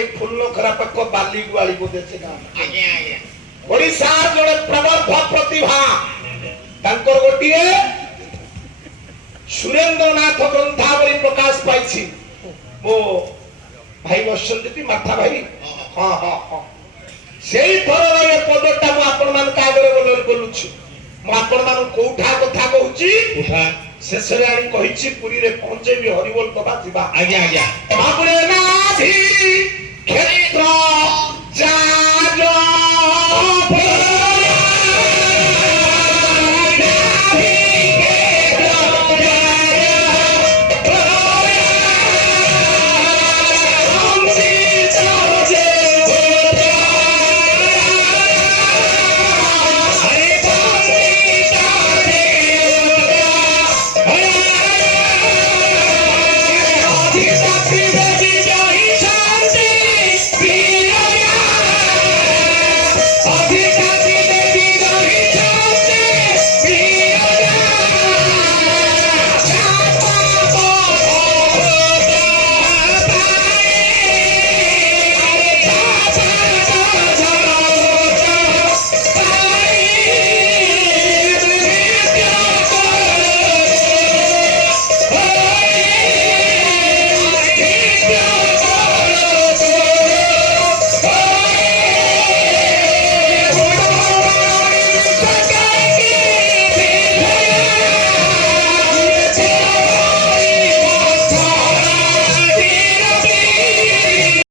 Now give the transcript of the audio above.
এই ফুল্লখରା পাখ বালি গুয়ালি ବୋଧେ ଗାଁ ଆଜ୍ଞା ଆଜ୍ଞା ଓଡ଼ିଶା ଜଣେ ପ୍ରଗଳ୍ଭ ପ୍ରତିଭା ତାଙ୍କର ଗୋଟିଏ ସୁରେନ୍ଦ୍ରନାଥ ଗ୍ରନ୍ଥାବଳୀ ପ୍ରକାଶ ପାଇଛି ମୋ ଭାଇ ବସିଛନ୍ତି ମାଥା ଭାଇ ହଁ ହଁ ହଁ ସେଇ ଥରର ଏ ପଦଟା ମୁଁ ଆପଣମାନଙ୍କ ଆଗରେ ବୋଲୁଛି ମୁଁ ଆପଣମାନଙ୍କୁ କୋଉଠା କଥା କହୁଛି ଶେଷରେ ଆଣି କହିଛି ପୁରୀରେ ପହଞ୍ଚେଇବି ହରିବୋଲ ଦବା ଯିବା ଆଜ୍ଞା ଆଜ୍ଞା ବାବୁରେ ନାଥି